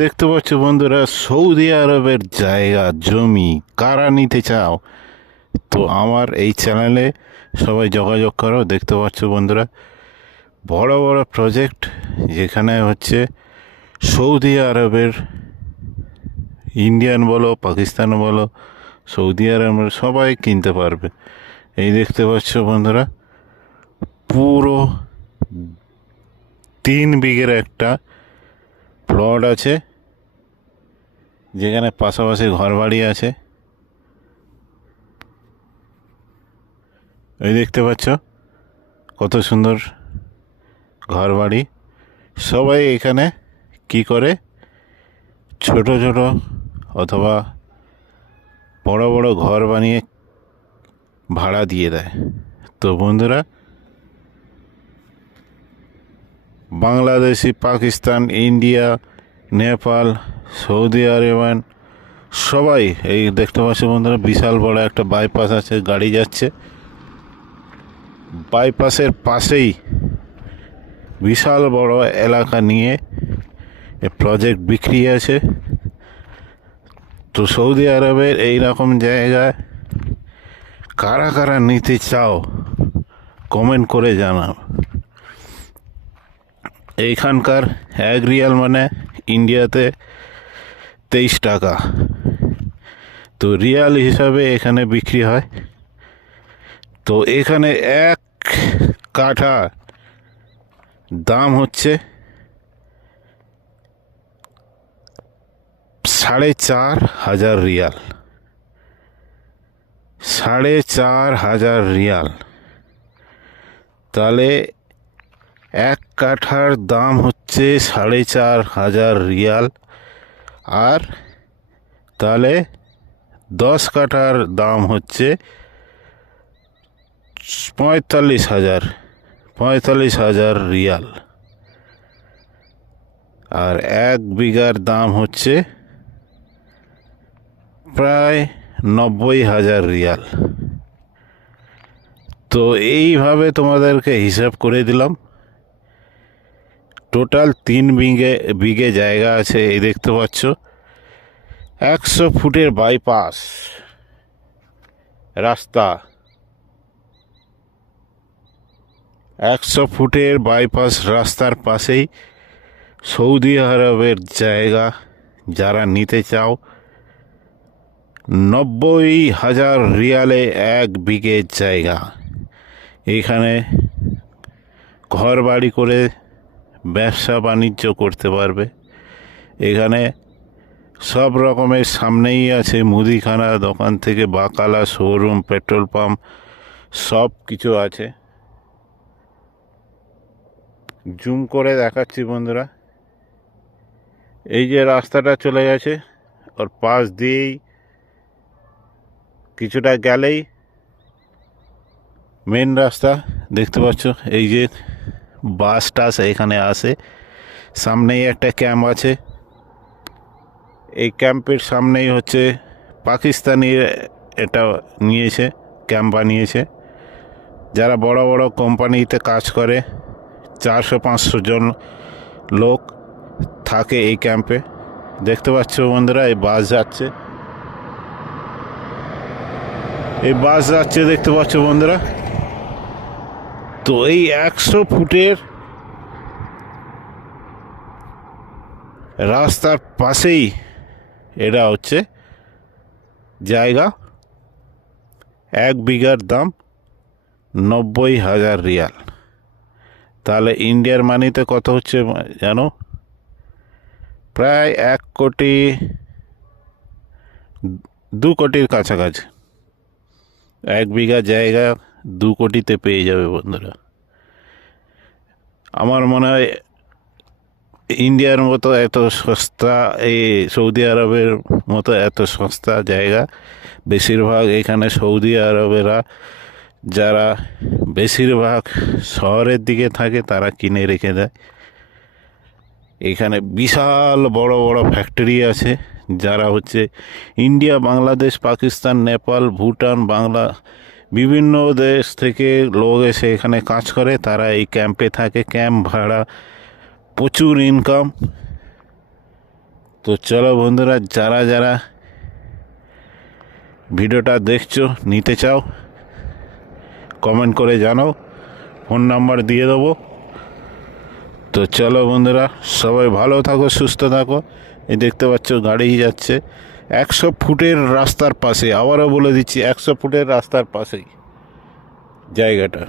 দেখতে পাচ্ছ বন্ধুরা, সৌদি আরবের জায়গা জমি কারা নিতে চাও তো আমার এই চ্যানেলে সবাই যোগাযোগ করো। দেখতে পাচ্ছ বন্ধুরা, বড় বড় প্রজেক্ট যেখানে হচ্ছে সৌদি আরবের, ইন্ডিয়ান বলো পাকিস্তান বলো, সৌদি আরবের সবাই কিনতে পারবে। এই দেখতে পাচ্ছ বন্ধুরা, পুরো 3 বিঘের একটা প্লট আছে, যেখানে পাশাপাশি ঘরবাড়ি আছে। এই দেখতে পাচ্ছ কত সুন্দর ঘরবাড়ি। সবাই এখানে কি করে, ছোট ছোট অথবা বড় বড় ঘর বানিয়ে ভাড়া দিয়ে দেয়। তো বন্ধুরা, Bangladeshi, Pakistan, India, Nepal, Saudi urban সবাই এই দেখতে পাচ্ছ বন্ধুরা, বিশাল বড় একটা বাইপাস আছে, গাড়ি যাচ্ছে। বাইপাসের পাশেই বিশাল বড় এলাকা নিয়ে এ প্রজেক্ট বিক্রি আছে। তো সৌদি আরবের এই রকম জায়গায় কারা কারা নিতে চাও কমেন্ট করে জানাও। এইখানকার 1 রিয়াল মানে ইন্ডিয়াতে 23 টাকা। তো রিয়াল হিসাবে এখানে বিক্রি হয়। তো এখানে 1 কাঠা দাম হচ্ছে 4,500 রিয়াল। 4,500 রিয়াল, তাহলে 1 কাঠার দাম হচ্ছে 4,500 রিয়াল। আর তাহলে 10 কাঠার দাম হচ্ছে 45,000 রিয়াল। আর 1 বিঘার দাম হচ্ছে প্রায় 90,000 রিয়াল। তো এইভাবে তোমাদেরকে হিসাব করে দিলাম। টোটাল 3 বিঘে জায়গা আছে। এই দেখতে পাচ্ছ 100 ফুটের বাইপাস রাস্তা, 100 ফুটের বাইপাস রাস্তার পাশেই সৌদি আরবের জায়গা। যারা নিতে চাও, 90,000 রিয়ালে 1 বিঘে জায়গা। এখানে ঘর বাড়ি করে ব্যবসা বাণিজ্য করতে পারবে। এখানে সব রকমের সামনেই আছে, মুদিখানা দোকান থেকে বাকালা, শোরুম, পেট্রোল পাম্প সব কিছু আছে। জুম করে দেখাচ্ছি বন্ধুরা, এই যে রাস্তাটা চলে গেছে, ওর পাশ দিয়েই কিছুটা গেলেই মেন রাস্তা। দেখতে পাচ্ছ এই যে বাস টাস এখানে আসে। সামনেই একটা ক্যাম্প আছে। এই ক্যাম্পের সামনেই হচ্ছে পাকিস্তানির এটা নিয়েছে, ক্যাম্প বানিয়েছে। যারা বড় বড় কোম্পানিতে কাজ করে, 400-500 জন লোক থাকে এই ক্যাম্পে। দেখতে পাচ্ছ বন্ধুরা, এই বাস যাচ্ছে, এই বাস যাচ্ছে দেখতে পাচ্ছ বন্ধুরা। তো এই 100 ফুটের রাস্তার পাশেই এটা হচ্ছে জায়গা। 1 বিঘার দাম 90,000 রিয়াল। তাহলে ইন্ডিয়ার মানিতে কত হচ্ছে জানো? প্রায় 1 কোটি, 2 কোটির কাছাকাছি। 1 বিঘা জায়গা 2 কোটিতে পেয়ে যাবে বন্ধুরা। আমার মনে হয় ইন্ডিয়ার মতো এত সস্তা, এই সৌদি আরবের মতো এত সস্তা জায়গা বেশিরভাগ এখানে সৌদি আরবেরা যারা বেশিরভাগ শহরের দিকে থাকে তারা কিনে রেখে দেয়। এখানে বিশাল বড় বড় ফ্যাক্টরি আছে, যারা হচ্ছে ইন্ডিয়া, বাংলাদেশ, পাকিস্তান, নেপাল, ভুটান, বাংলা বিভিন্ন দেশ থেকে লোক এসে এখানে কাজ করে। তারা এই ক্যাম্পে থাকে, ক্যাম্প ভাড়া প্রচুর ইনকাম। তো চলো বন্ধুরা, যারা যারা ভিডিওটা দেখছো, নিতে চাও, কমেন্ট করে জানাও, ফোন নাম্বার দিয়ে দেবো। তো চলো বন্ধুরা, সবাই ভালো থাকো, সুস্থ থাকো। এই দেখতে পাচ্ছ গাড়ি যাচ্ছে 100 ফুটের রাস্তার পাশে, আবারও বলে দিচ্ছি 100 ফুটের রাস্তার পাশেই জায়গাটা।